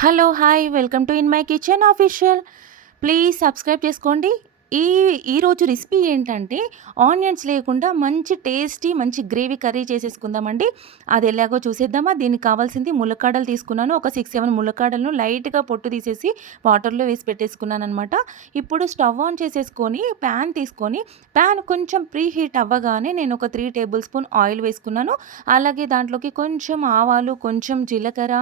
Hello! Hi! Welcome to in my kitchen official. Please subscribe చేసుకోండి. ఈ ఈరోజు recipe ఏంటంటే ఆనియన్స్ లేకుండా మంచి టేస్టీ మంచి గ్రేవీ కర్రీ చేసేసుకుందామండి. అది ఎలాగో చూసేద్దామా? దీనికి కావాల్సింది ములక్కాడలు తీసుకున్నాను. ఒక 6, 7 ములక్కాడలను లైట్‌గా పొట్టు తీసేసి వాటర్‌లో వేసి పెట్టేసుకున్నాననమాట. ఇప్పుడు స్టవ్ ఆన్ చేసేసుకొని ప్యాన్ తీసుకొని ప్యాన్ కొంచెం ప్రీ హీట్ అవ్వగానే నేను ఒక 3 టేబుల్ స్పూన్ ఆయిల్ వేసుకున్నాను. అలాగే దాంట్లోకి కొంచెం ఆవాలు, కొంచెం జీలకర్ర,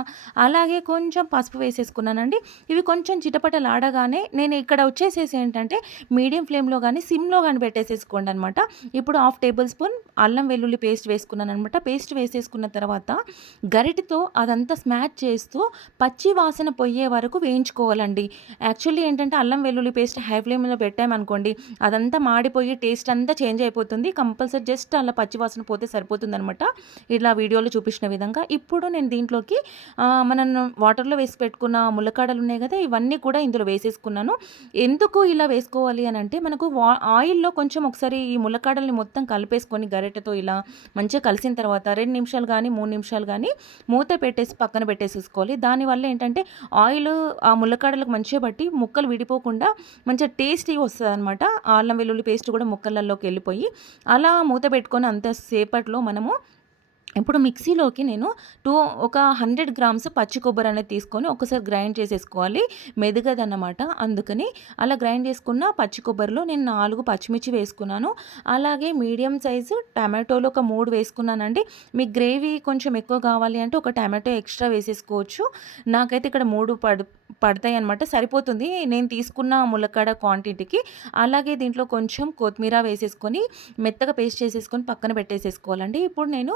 అలాగే కొంచెం పసుపు వేసేసుకున్నానండి. ఇవి కొంచెం చిటపటలాడగానే నేను ఇక్కడ వచ్చేసేసి ఏంటంటే మీడియం ఫ్లేమ్‌లో గానీ, సిమ్‌లో గానీ పెట్టేసేసుకోండనమాట. ఇప్పుడు హాఫ్ టేబుల్ స్పూన్ అల్లం వెల్లుల్లి పేస్ట్ వేసుకున్నాననమాట. పేస్ట్ వేసేసుకున్న తర్వాత గరిటెతో అదంతా స్మాష్ చేస్తూ పచ్చి వాసన పోయే వరకు వేయించుకోవాలండి. యాక్చువల్లీ ఏంటంటే అల్లం వెల్లుల్లి పేస్ట్ హై ఫ్లేమ్‌లో పెట్టామనుకోండి, అదంతా మాడిపోయి టేస్ట్ అంతా చేంజ్ అయిపోతుంది. కంపల్సరీ జస్ట్ అలా పచ్చి వాసన పోతే సరిపోతుందనమాట. ఇలా వీడియోలో చూపించిన విధంగా. ఇప్పుడు నేను దీంట్లోకి మనం వాటర్‌లో వేసి పెట్టుకున్న ములక్కాడలు ఉన్నాయి గదా! ఇవన్నీ కూడా ఇందులో వేసేసుకున్నాను. ఎందుకు ఇలా వేసుకోవాలి అనంటే మనకు ఆయిల్‌లో కొంచెం ఒకసారి ఈ ములక్కాడల్ని మొత్తం కలిపేసుకొని గరిటెతో ఇలా మంచిగా కలిసిన తర్వాత 2 నిమిషాలు గానీ, 3 నిమిషాలు గానీ మూత పెట్టేసి పక్కన పెట్టేసేసుకోవాలి. దానివల్ల ఏంటంటే ఆయిలు ఆ ములక్కాడలకు మంచిగా పట్టి ముక్కలు విడిపోకుండా మంచిగా టేస్టీగా వస్తదనమాట. అల్లం వెల్లుల్లి పేస్ట్ కూడా ముక్కలలోకెళ్ళిపోయి అలా మూత పెట్టుకొని అంత సేపట్లో మనము ఇప్పుడు మిక్సీలోకి నేను ఒక 100 గ్రామ్స్ పచ్చి కొబ్బరి అనేది తీసుకొని ఒకసారి గ్రైండ్ చేసేసుకోవాలి. మెదగదన్నమాట. అందుకని అలా గ్రైండ్ చేసుకున్న పచ్చి కొబ్బరిలో నేను 4 పచ్చిమిర్చి వేసుకున్నాను. అలాగే మీడియం సైజు టమాటోలు ఒక 3 వేసుకున్నానండి. మీకు గ్రేవీ కొంచెం ఎక్కువ కావాలి అంటే ఒక టమాటో ఎక్స్ట్రా వేసేసుకోవచ్చు. నాకైతే ఇక్కడ 3 పడతాయన్నమాట. సరిపోతుంది నేను తీసుకున్న ములక్కాడ క్వాంటిటీకి. అలాగే దీంట్లో కొంచెం కొత్తిమీర వేసేసుకొని మెత్తగా పేస్ట్ చేసేసుకొని పక్కన పెట్టేసేసుకోవాలండి. ఇప్పుడు నేను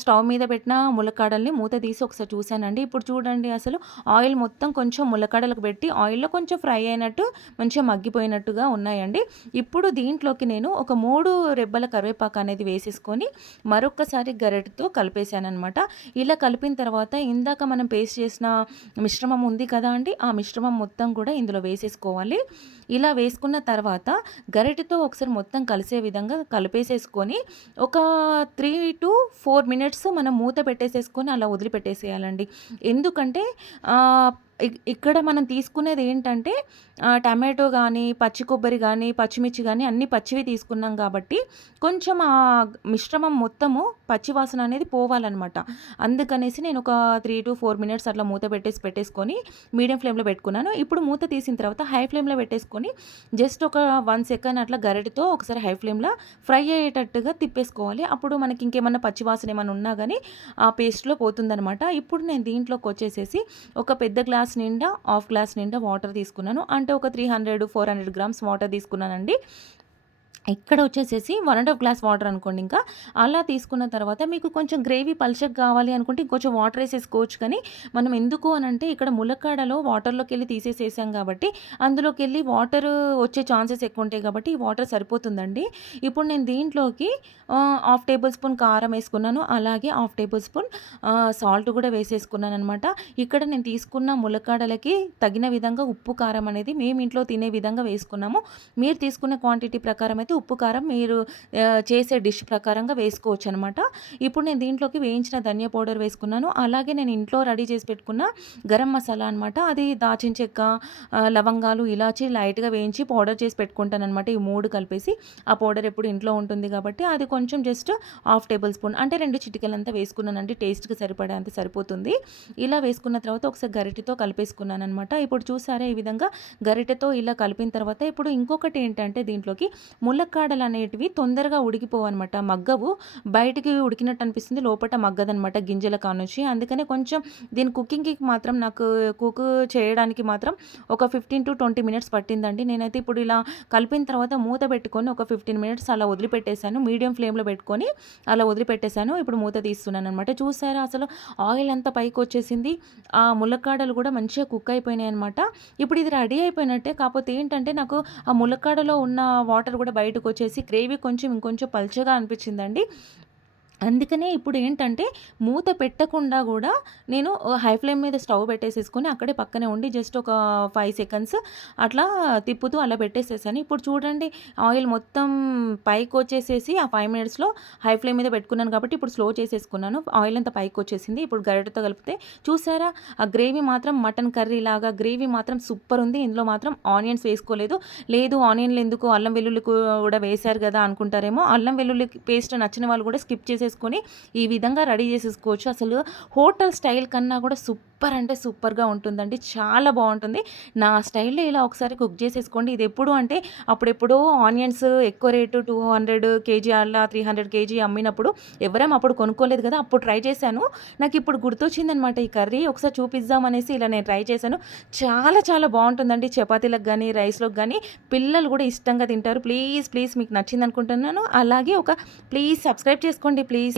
స్టవ్ మీద పెట్టిన ములక్కాడల్ని మూత తీసి ఒకసారి చూశానండి. ఇప్పుడు చూడండి అసలు ఆయిల్ మొత్తం కొంచెం ములక్కాడలకు పెట్టి ఆయిల్‌లో కొంచెం ఫ్రై అయినట్టు మంచిగా మగ్గిపోయినట్టుగా ఉన్నాయండి. ఇప్పుడు దీంట్లోకి నేను ఒక 3 రెబ్బల కరివేపాకు అనేది వేసేసుకొని మరొక్కసారి గరిటెతో కలిపేసాననమాట. ఇలా కలిపిన తర్వాత ఇందాక మనం పేస్ట్ చేసిన మిశ్రమం ఉంది కదా అండి, ఆ మిశ్రమం మొత్తం కూడా ఇందులో వేసేసుకోవాలి. ఇలా వేసుకున్న తర్వాత గరిటెతో ఒకసారి మొత్తం కలిసే విధంగా కలిపేసేసుకొని ఒక 3-4 మినిట్స్ మనం మూత పెట్టేసేసుకొని అలా వదిలిపెట్టేసేయాలండి. ఎందుకంటే ఆహ్, ఇక్కడ మనం తీసుకునేది ఏంటంటే టమాటో గానీ, పచ్చి కొబ్బరి గానీ, పచ్చిమిర్చి గానీ అన్నీ పచ్చివి తీసుకున్నాం కాబట్టి కొంచెం మిశ్రమం మొత్తము పచ్చి వాసన అనేది పోవాలనమాట. అందుకనేసి నేను ఒక 3-4 మినిట్స్ అట్లా మూత పెట్టేసుకొని మీడియం ఫ్లేమ్‌లో పెట్టుకున్నాను. ఇప్పుడు మూత తీసిన తర్వాత హై ఫ్లేమ్‌లో పెట్టేసుకొని జస్ట్ ఒక 1 సెకండ్ అట్లా గరిటెతో ఒకసారి హై ఫ్లేమ్‌లో ఫ్రై అయ్యేటట్టుగా తిప్పేసుకోవాలి. అప్పుడు మనకి ఇంకేమన్నా పచ్చి వాసన ఏమన్నా ఉన్నా గానీ ఆ పేస్ట్‌లో పోతుందనమాట. ఇప్పుడు నేను దీంట్లోకొచ్చేసేసి ఒక పెద్ద గ్లాస్ నిండా, హాఫ్ గ్లాస్ నిండా వాటర్ తీసుకున్నాను. అంటే ఒక 300, 400 గ్రామ్స్ వాటర్ తీసుకున్నానండి. ఇక్కడ వచ్చేసేసి 1 ½ గ్లాస్ వాటర్ అనుకోండి ఇంకా. అలా తీసుకున్న తర్వాత మీకు కొంచెం గ్రేవీ పల్చగా కావాలి అనుకుంటే ఇంకొంచెం వాటర్ ఏసేసుకోవచ్చు. కానీ మనం ఎందుకు అనంటే ఇక్కడ ములక్కాడలో వాటర్‌లోకెళ్ళి తీసేసేసాం కాబట్టి అందులోకెళ్ళి వాటర్ వచ్చే ఛాన్సెస్ ఎక్కువ ఉంటాయి కాబట్టి ఈ వాటర్ సరిపోతుందండి. ఇప్పుడు నేను దీంట్లోకి హాఫ్ టేబుల్ స్పూన్ కారం ఏసుకున్నాను. అలాగే హాఫ్ టేబుల్ స్పూన్ సాల్ట్ కూడా వేసేసుకున్నాననమాట. ఇక్కడ నేను తీసుకున్న ములక్కాడలకి తగిన విధంగా ఉప్పు, కారం అనేది మేము ఇంట్లో తినే విధంగా వేసుకున్నాము. మీరు తీసుకున్న క్వాంటిటీ ప్రకారం అయితే ఉప్పు, కారం మీరు చేసే డిష్ ప్రకారంగా వేసుకోవచ్చనమాట. ఇప్పుడు నేను దీంట్లోకి వేయించిన ధనియా పౌడర్ వేసుకున్నాను. అలాగే నేను ఇంట్లో రెడీ చేసి పెట్టుకున్న గరం మసాలా అనమాట. అది దాచిన చెక్క, లవంగాలు, ఇలాచి లైట్‌గా వేయించి పౌడర్ చేసి పెట్టుకుంటాననమాట. ఈ 3 కలిపేసి ఆ పౌడర్ ఎప్పుడు ఇంట్లో ఉంటుంది కాబట్టి అది కొంచెం జస్ట్ హాఫ్ టేబుల్ స్పూన్ అంటే 2 చిటికెలంతా వేసుకున్నానండి. టేస్ట్‌కి సరిపడేంత సరిపోతుంది. ఇలా వేసుకున్న తర్వాత ఒకసారి గరిటెతో కలిపేసుకున్నాననమాట. ఇప్పుడు చూసారా ఈ విధంగా గరిటెతో ఇలా కలిపిన తర్వాత ఇప్పుడు ఇంకొకటి ఏంటంటే దీంట్లోకి ములక్కాడలు అనేటివి తొందరగా ఉడికిపోవనమాట. మగ్గవు. బయటికి ఉడికినట్టు అనిపిస్తుంది. లోపట మగ్గదనమాట గింజల కానుంచి. అందుకనే కొంచెం దీని కుకింగ్‌కి మాత్రం నాకు చేయడానికి మాత్రం ఒక 15-20 మినిట్స్ పట్టిందండి. నేనైతే ఇప్పుడు ఇలా కలిపిన తర్వాత మూత పెట్టుకొని ఒక 15 మినిట్స్ అలా వదిలిపెట్టేసాను. మీడియం ఫ్లేమ్‌లో పెట్టుకొని అలా వదిలిపెట్టేసాను. ఇప్పుడు మూత తీస్తున్నాననమాట. చూసారా అసలు ఆయిల్ అంతా పైకొచ్చేసింది. ఆ ములక్కాడలు కూడా మంచిగా కుక్ అయిపోయినాయనమాట. ఇప్పుడు ఇది రెడీ అయిపోయినట్టే. కాకపోతే ఏంటంటే నాకు ఆ ములక్కాడలో ఉన్న వాటర్ కూడా బయటకొచ్చేసి గ్రేవీ కొంచెం ఇంకొంచెం పల్చగా అనిపించిందండి. అందుకనే ఇప్పుడేంటంటే, మూత పెట్టకుండా గూడా నేను హై ఫ్లేమ్ మీద స్టవ్ పెట్టేసేసుకొని, అక్కడే పక్కనే ఉండి జస్ట్ ఒక 5 సెకండ్స్ అట్లా తిప్పుతూ అలా పెట్టేసేసాను. ఇప్పుడు చూడండి ఆయిల్ మొత్తం పైకొచ్చేసేసి ఆ 5 మినిట్స్‌లో హై ఫ్లేమ్ మీద పెట్టుకున్నాను కాబట్టి, ఇప్పుడు స్లో చేసేసుకున్నాను. ఆయిల్ అంతా పైకొచ్చేసింది. ఇప్పుడు గరిటెతో కలిపితే చూసారా? ఆ గ్రేవీ మాత్రం మటన్ కర్రీలాగా గ్రేవీ మాత్రం సూపరుంది. ఇందులో మాత్రం ఆనియన్స్ వేసుకోలేదు. లేదు ఆనియన్‌లు ఎందుకు అల్లం వెల్లుల్లి కూడా వేశారు గదా అనుకుంటారేమో! అల్లం వెల్లుల్లి పేస్ట్ నచ్చని వాళ్ళు కూడా స్కిప్ చేసేసుకొని ఈ విధంగా రెడీ చేసేసుకోవచ్చు. అసలు హోటల్ స్టైల్ కన్నా కూడా సూపర్ అంటే సూపర్‌గా ఉంటుందండి. చాలా బావుంటుంది. నా స్టైల్‌లో ఇలా ఒకసారి కుక్ చేసేసుకోండి. ఇదెప్పుడు అంటే అప్పుడెప్పుడో ఆనియన్స్ ఎక్కువ రేటు 200 కేజీ అలా 300 కేజీ అమ్మినప్పుడు ఎవరేం అప్పుడు కొనుక్కోలేదు కదా! అప్పుడు ట్రై చేశాను. నాకిప్పుడు గుర్తొచ్చిందనమాట ఈ కర్రీ. ఒకసారి చూపిద్దామనేసి ఇలా నేను ట్రై చేశాను. చాలా చాలా బావుంటుందండి. చపాతీలకు గానీ, రైస్‌లోకి గానీ పిల్లలు కూడా ఇష్టంగా తింటారు. ప్లీజ్ మీకు నచ్చిందనుకుంటున్నాను. అలాగే ప్లీజ్ సబ్స్క్రైబ్ చేసుకోండి ప్లీజ్.